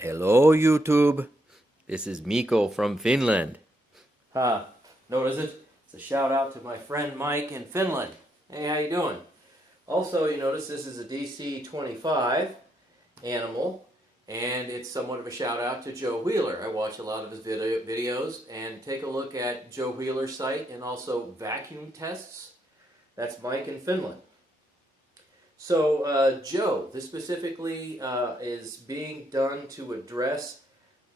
Hello YouTube, this is Mikko from Finland. Notice it? It's a shout out to my friend Mike in Finland. Hey, how you doing? Also, you notice this is a DC25 animal, and it's somewhat of a shout out to Joe Wheeler. I watch a lot of his videos, and take a look at Joe Wheeler's site and also vacuum tests. That's Mike in Finland. So, Joe, this specifically is being done to address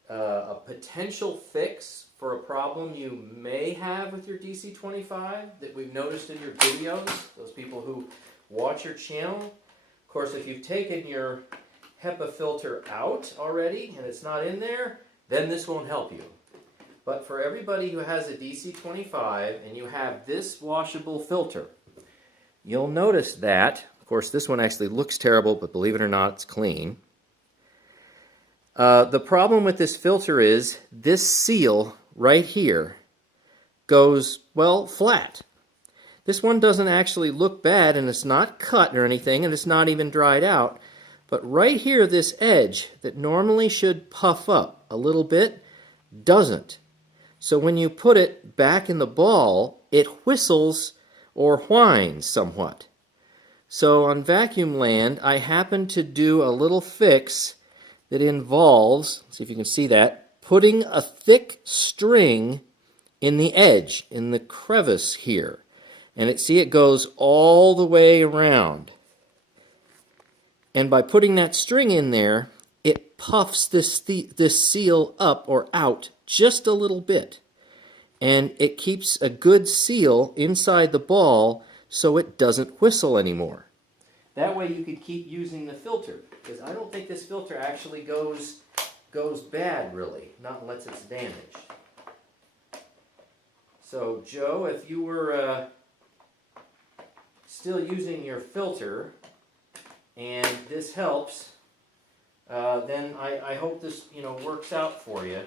a potential fix for a problem you may have with your DC25 that we've noticed in your videos, those people who watch your channel. Of course, if you've taken your HEPA filter out already and it's not in there, then this won't help you. But for everybody who has a DC25 and you have this washable filter, you'll notice that, of course, this one actually looks terrible, but believe it or not, it's clean. The problem with this filter is this seal right here goes, well, flat. This one doesn't actually look bad, and it's not cut or anything, and it's not even dried out. But right here, this edge that normally should puff up a little bit doesn't. So when you put it back in the ball, it whistles or whines somewhat. So on Vacuum Land, I happened to do a little fix that involves, see if you can see that, putting a thick string in the edge, in the crevice here. And see, it goes all the way around. And by putting that string in there, it puffs this seal up or out just a little bit. And it keeps a good seal inside the ball so it doesn't whistle anymore. That way you could keep using the filter, because I don't think this filter actually goes bad, really, not unless it's damaged. So, Joe, if you were still using your filter and this helps, then I hope this works out for you.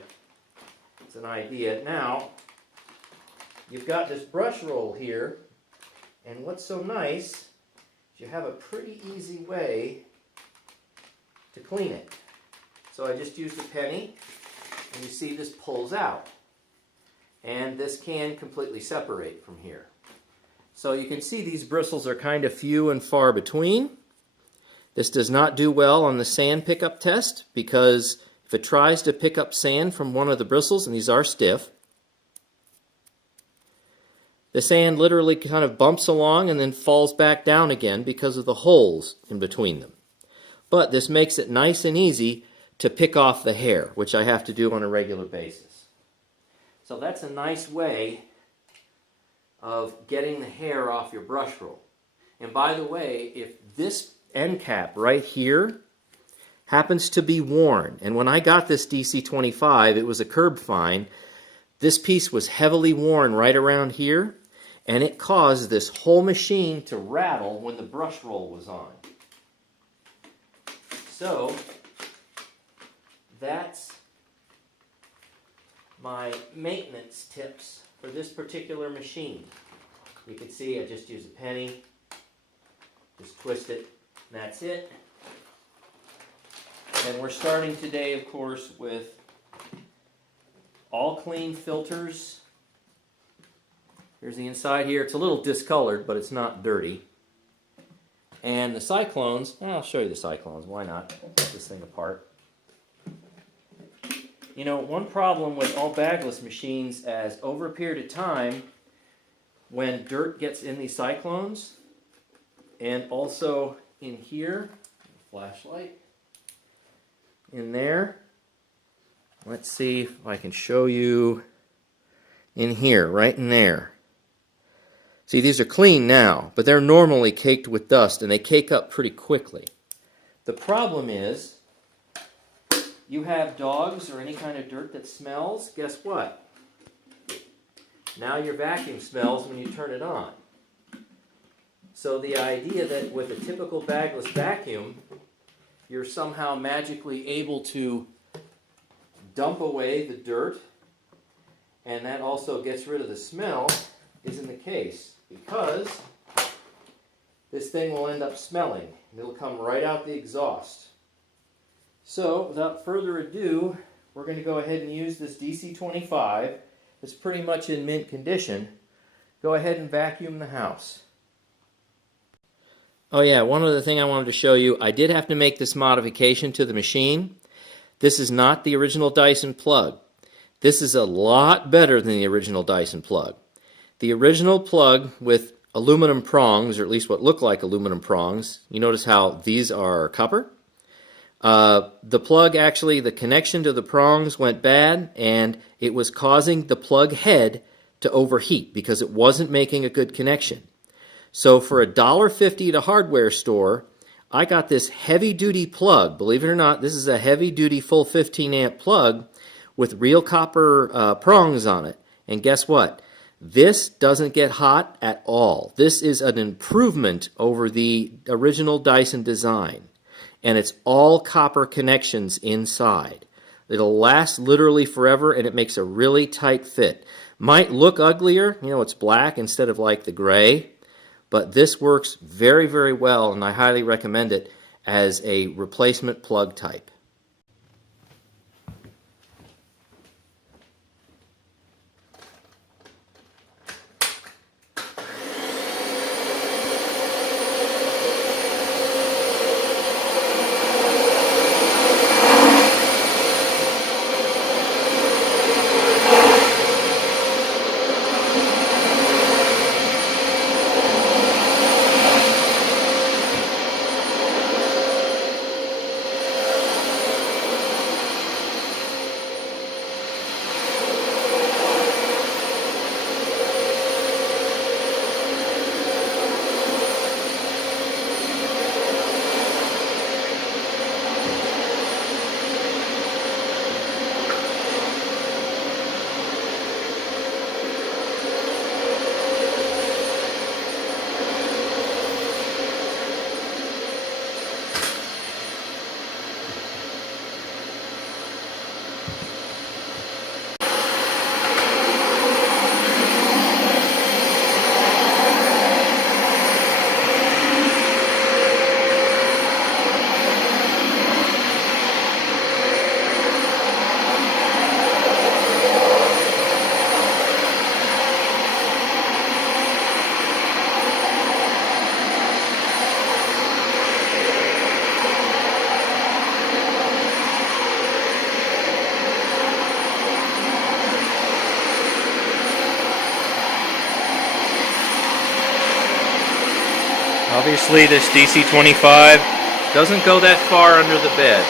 It's an idea. Now, you've got this brush roll here, and what's so nice is you have a pretty easy way to clean it. So I just used a penny, and you see this pulls out. And this can completely separate from here. So you can see these bristles are kind of few and far between. This does not do well on the sand pickup test, because if it tries to pick up sand from one of the bristles, and these are stiff, the sand literally kind of bumps along and then falls back down again because of the holes in between them. But this makes it nice and easy to pick off the hair, which I have to do on a regular basis. So that's a nice way of getting the hair off your brush roll. And by the way, if this end cap right here happens to be worn, and when I got this DC25, it was a curb find, this piece was heavily worn right around here, and it caused this whole machine to rattle when the brush roll was on. So, that's my maintenance tips for this particular machine. You can see I just use a penny, just twist it, and that's it. And we're starting today, of course, with all clean filters. Here's the inside here. It's a little discolored, but it's not dirty. And the cyclones, I'll show you the cyclones. Why not? Put this thing apart. You know, one problem with all bagless machines is over a period of time, when dirt gets in these cyclones, and also in here, flashlight, in there. Let's see if I can show you in here, right in there. See, these are clean now, but they're normally caked with dust, and they cake up pretty quickly. The problem is, you have dogs or any kind of dirt that smells, guess what? Now your vacuum smells when you turn it on. So the idea that with a typical bagless vacuum, you're somehow magically able to dump away the dirt, and that also gets rid of the smell, isn't the case, because this thing will end up smelling. It'll come right out the exhaust. So, without further ado, we're going to go ahead and use this DC25. It's pretty much in mint condition. Go ahead and vacuum the house. Oh yeah, one other thing I wanted to show you. I did have to make this modification to the machine. This is not the original Dyson plug. This is a lot better than the original Dyson plug. The original plug with aluminum prongs, or at least what look like aluminum prongs, you notice how these are copper? The plug actually, the connection to the prongs went bad, and it was causing the plug head to overheat because it wasn't making a good connection. So for $1.50 at a hardware store, I got this heavy-duty plug. Believe it or not, this is a heavy-duty full 15-amp plug with real copper prongs on it. And guess what? This doesn't get hot at all. This is an improvement over the original Dyson design. And it's all copper connections inside. It'll last literally forever, and it makes a really tight fit. Might look uglier, you know, it's black instead of like the gray, but this works very, very well, and I highly recommend it as a replacement plug type. Obviously this DC25 doesn't go that far under the bed.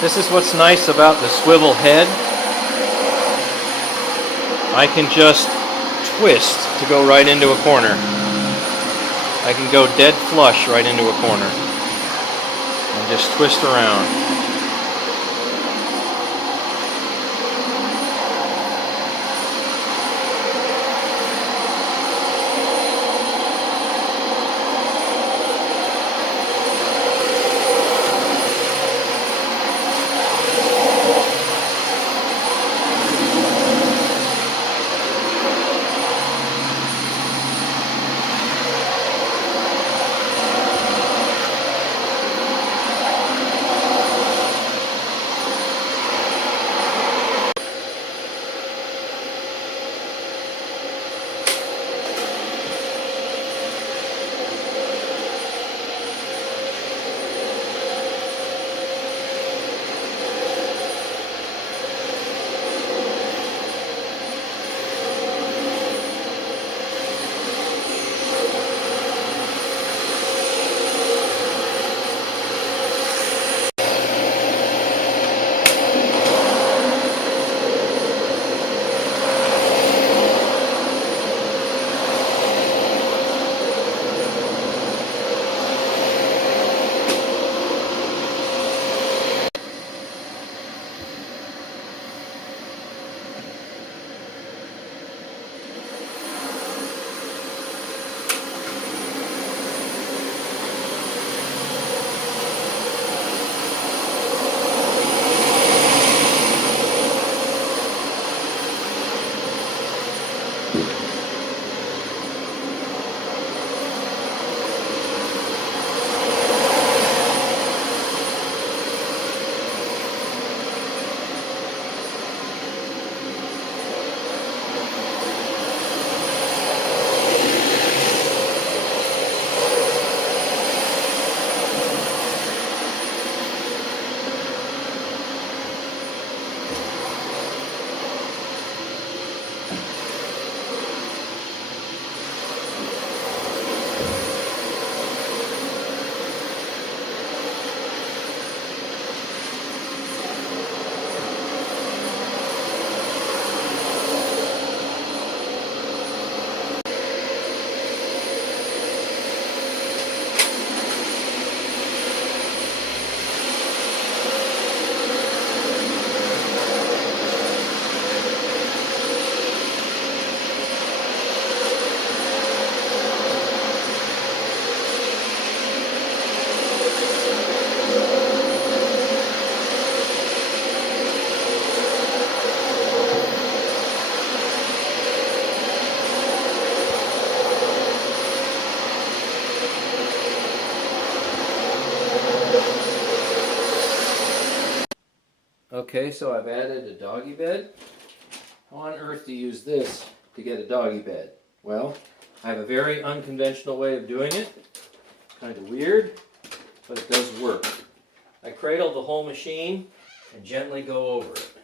This is what's nice about the swivel head. I can just twist to go right into a corner. I can go dead flush right into a corner and just twist around. Okay, so I've added a doggy bed. How on earth do you use this to get a doggy bed? Well, I have a very unconventional way of doing it. Kind of weird, but it does work. I cradle the whole machine and gently go over it.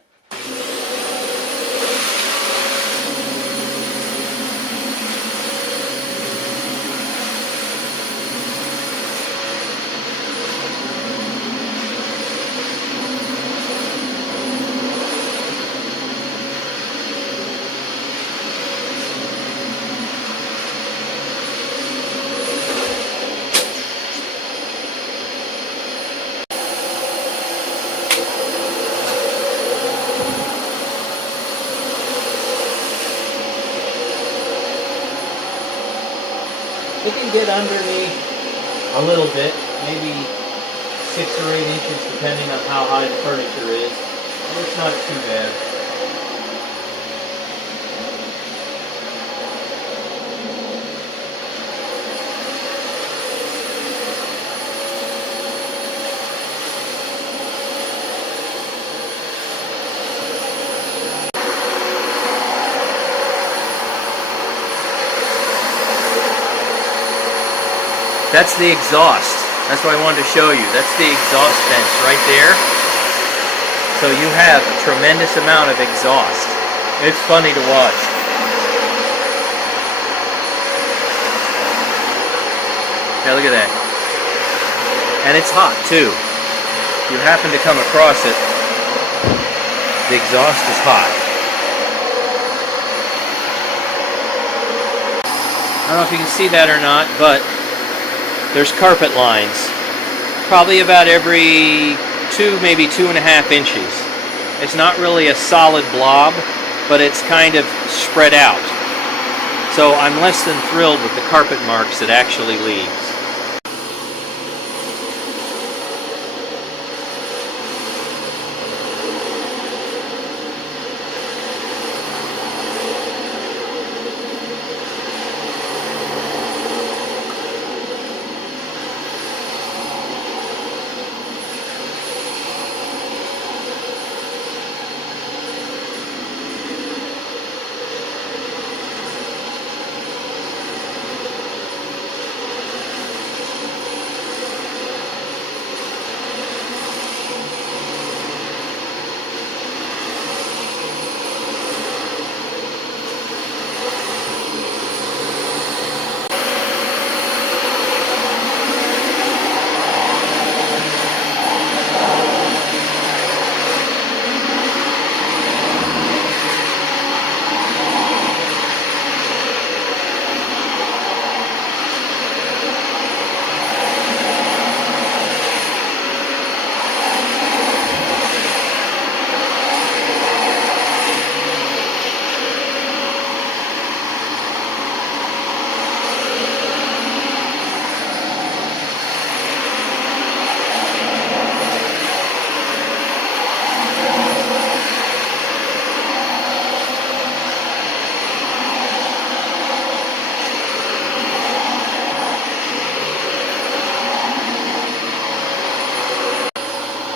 It can get underneath a little bit, maybe 6 or 8 inches depending on how high the furniture is. And it's not too bad. That's the exhaust. That's what I wanted to show you. That's the exhaust vents right there. So you have a tremendous amount of exhaust. It's funny to watch. Yeah, look at that. And it's hot too. If you happen to come across it, the exhaust is hot. I don't know if you can see that or not, but there's carpet lines, probably about every 2, maybe 2.5 inches. It's not really a solid blob, but it's kind of spread out. So I'm less than thrilled with the carpet marks it actually leaves.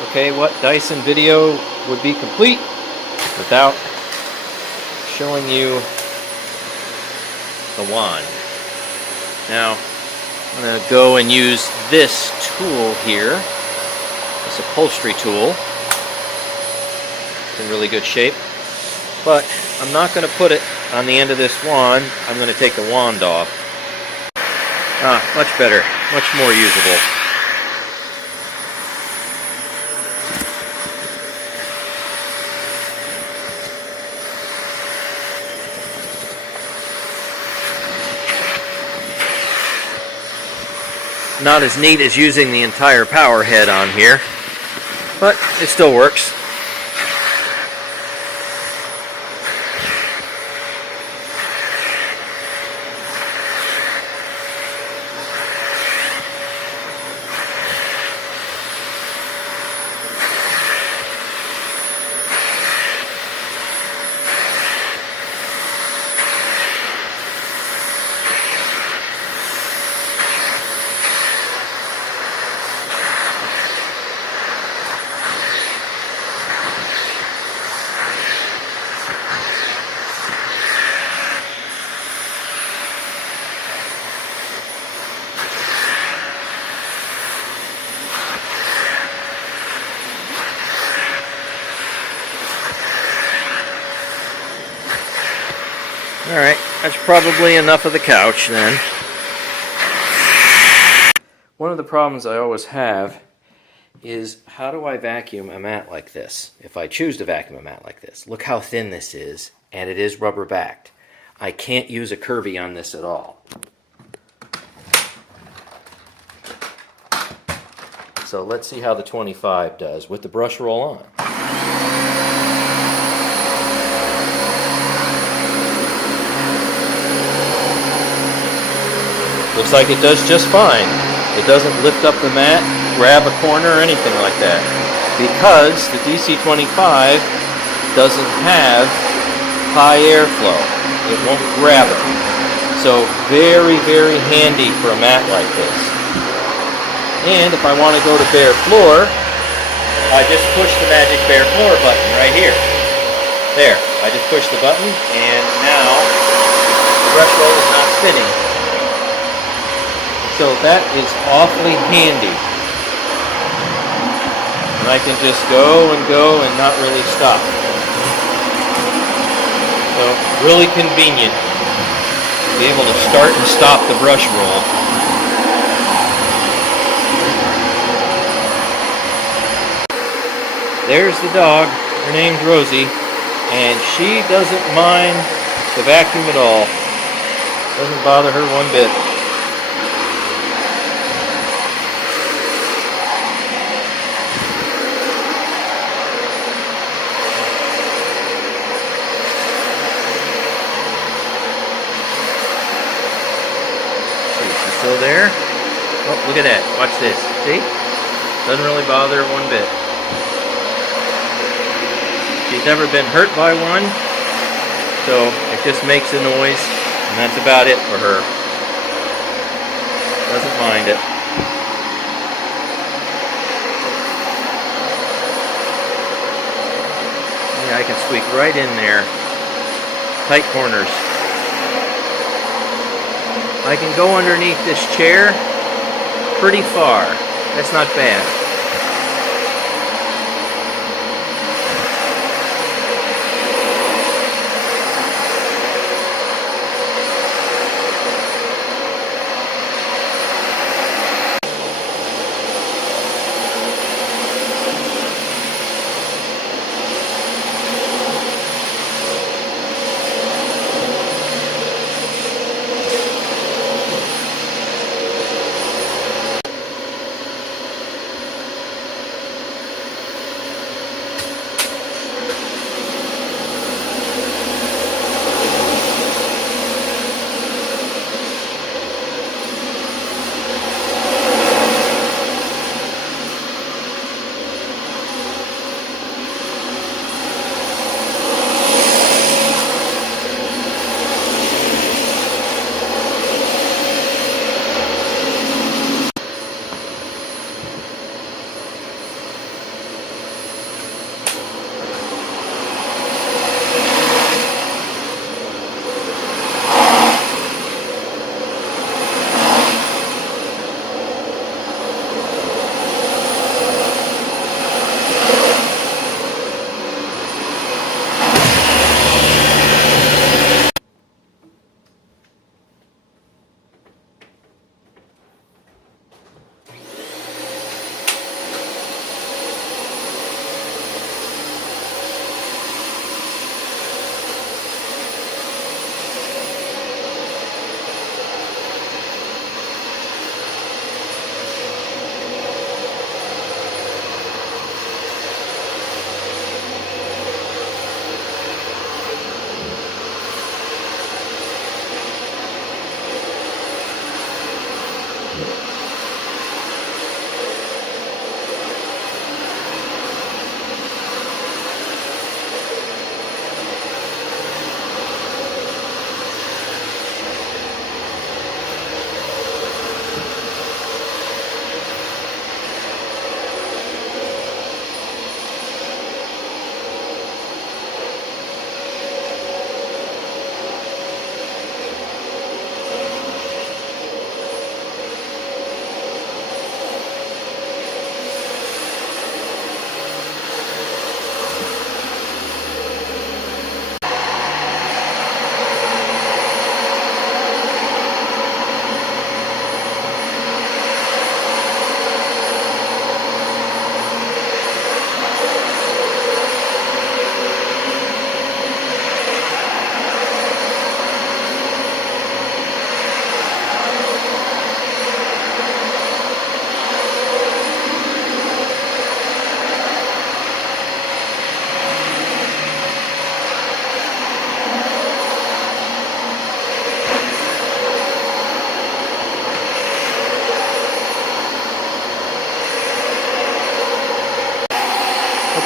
Okay, what Dyson video would be complete without showing you the wand? Now, I'm going to go and use this tool here, this upholstery tool. It's in really good shape, but I'm not going to put it on the end of this wand. I'm going to take the wand off. Much better, much more usable. Not as neat as using the entire power head on here, but it still works. Alright, that's probably enough of the couch then. One of the problems I always have is, how do I vacuum a mat like this? If I choose to vacuum a mat like this. Look how thin this is, and it is rubber backed. I can't use a Kirby on this at all. So let's see how the 25 does with the brush roll on. Looks like it does just fine. It doesn't lift up the mat, grab a corner, or anything like that. Because the DC25 doesn't have high airflow. It won't grab it. So very, very handy for a mat like this. And if I want to go to bare floor, I just push the magic bare floor button right here. There, I just push the button, and now the brush roll is not spinning. So that is awfully handy. And I can just go and not really stop. So really convenient to be able to start and stop the brush roll. There's the dog. Her name's Rosie, and she doesn't mind the vacuum at all. Doesn't bother her one bit. Still there? Oh, look at that. Watch this. See? Doesn't really bother her one bit. She's never been hurt by one, so it just makes a noise, and that's about it for her. Doesn't mind it. Yeah, I can squeak right in there. Tight corners. I can go underneath this chair pretty far. That's not bad.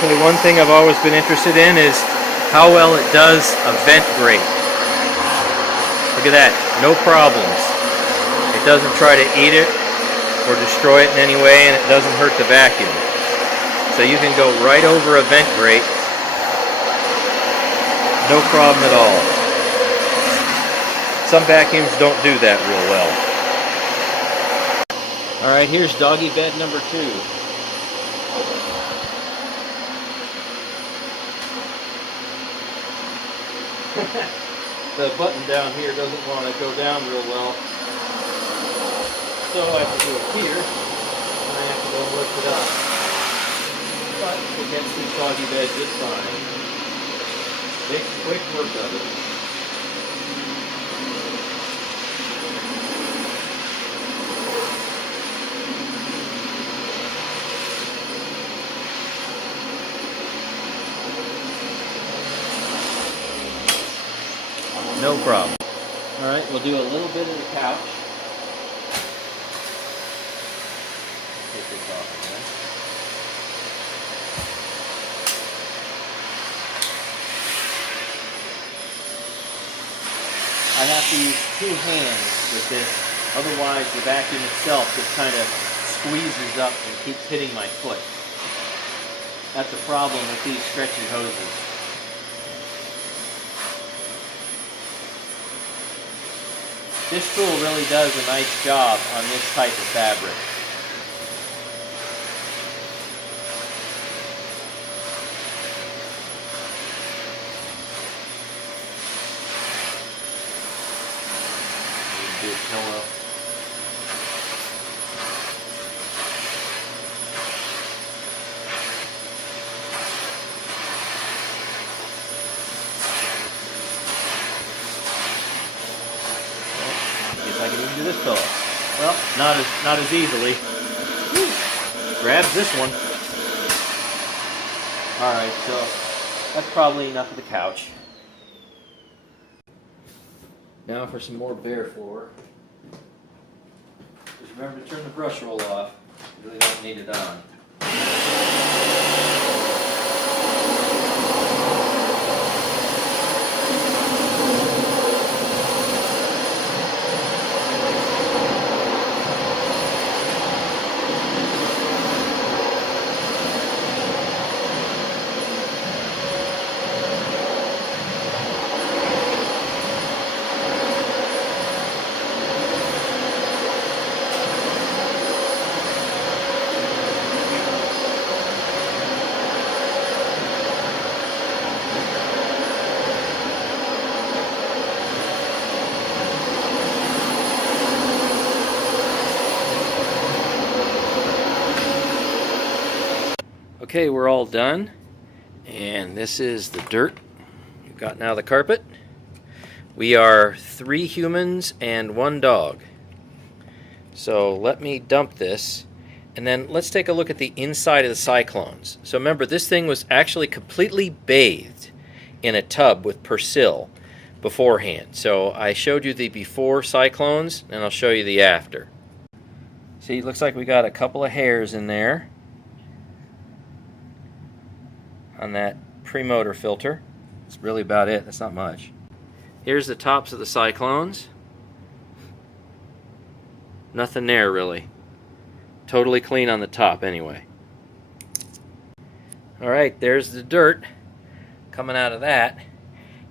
Okay, one thing I've always been interested in is how well it does a vent grate. Look at that, no problems. It doesn't try to eat it or destroy it in any way, and it doesn't hurt the vacuum. So you can go right over a vent grate, no problem at all. Some vacuums don't do that real well. Alright, here's doggy bed number 2. The button down here doesn't want to go down real well. So I have to do it here, and I have to go lift it up. But it gets this doggy bed just fine. Make quick work of it. No problem. Alright, we'll do a little bit of the couch. Take this off again. I have to use 2 hands with this, otherwise the vacuum itself just kind of squeezes up and keeps hitting my foot. That's a problem with these stretchy hoses. This tool really does a nice job on this type of fabric. Do a pillow. I can even do this pillow. Well, not as easily. Grabs this one. Alright, so that's probably enough of the couch. Now for some more bare floor. Just remember to turn the brush roll off. You really don't need it on. Okay, we're all done, and this is the dirt we've got now, the carpet. We are 3 humans and 1 dog. So let me dump this, and then let's take a look at the inside of the cyclones. So remember, this thing was actually completely bathed in a tub with Persil beforehand. So I showed you the before cyclones, and I'll show you the after. See, it looks like we got a couple of hairs in there on that pre-motor filter. That's really about it. That's not much. Here's the tops of the cyclones. Nothing there really. Totally clean on the top anyway. Alright, there's the dirt coming out of that.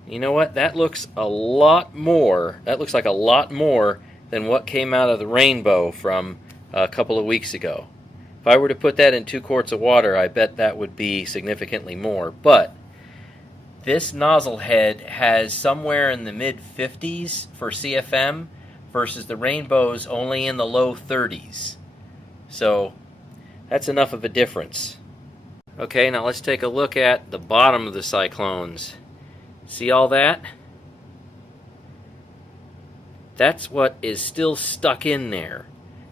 You know what? That looks a lot more. That looks like a lot more than what came out of the Rainbow from a couple of weeks ago. If I were to put that in 2 quarts of water, I bet that would be significantly more. But this nozzle head has somewhere in the mid-50s for CFM versus the Rainbow's only in the low 30s. So that's enough of a difference. Okay, now let's take a look at the bottom of the cyclones. See all that? That's what is still stuck in there.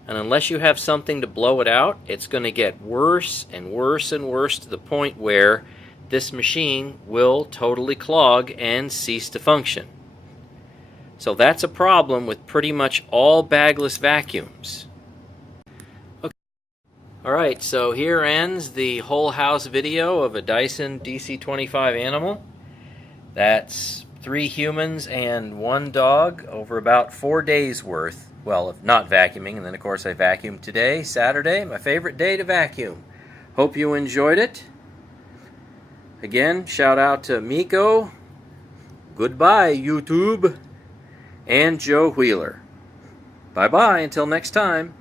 And unless you have something to blow it out, it's going to get worse and worse and worse to the point where this machine will totally clog and cease to function. So that's a problem with pretty much all bagless vacuums. Alright, so here ends the whole house video of a Dyson DC25 Animal. That's 3 humans and 1 dog over about 4 days worth. Well, if not vacuuming, and then of course I vacuumed today, Saturday, my favorite day to vacuum. Hope you enjoyed it. Again, shout out to Mikko. Goodbye, YouTube. And Joe Wheeler. Bye-bye until next time.